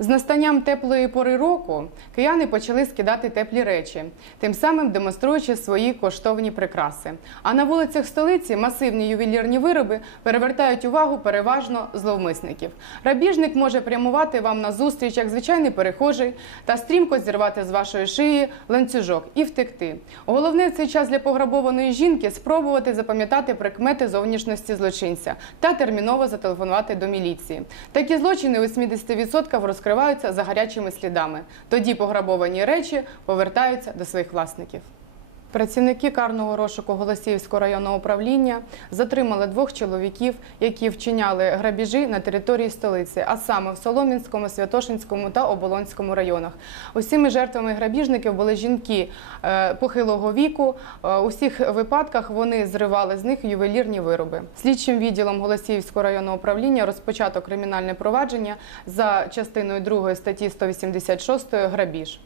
З настанням теплої пори року кияни почали скидати теплі речі, тим самим демонструючи свої коштовні прикраси. А на вулицях столиці масивні ювелірні вироби перевертають увагу переважно зловмисників. Грабіжник може прямувати вам на зустріч як звичайний перехожий та стрімко зірвати з вашої шиї ланцюжок і втекти. Головне цей час для пограбованої жінки спробувати запам'ятати прикмети зовнішності злочинця та терміново зателефонувати до міліції. Такі злочини у 80% розкриваються за гарячими слідами. Тоді пограбовані речі повертаються до своїх власників. Працівники карного розшуку Голосіївського районного управління затримали двох чоловіків, які вчиняли грабіжі на території столиці, а саме в Солом'янському, Святошинському та Оболонському районах. Усіми жертвами грабіжників були жінки е, похилого віку. Е, У всіх випадках вони зривали з них ювелірні вироби. Слідчим відділом Голосіївського районного управління розпочато кримінальне провадження за частиною 2 статті 186 грабіж.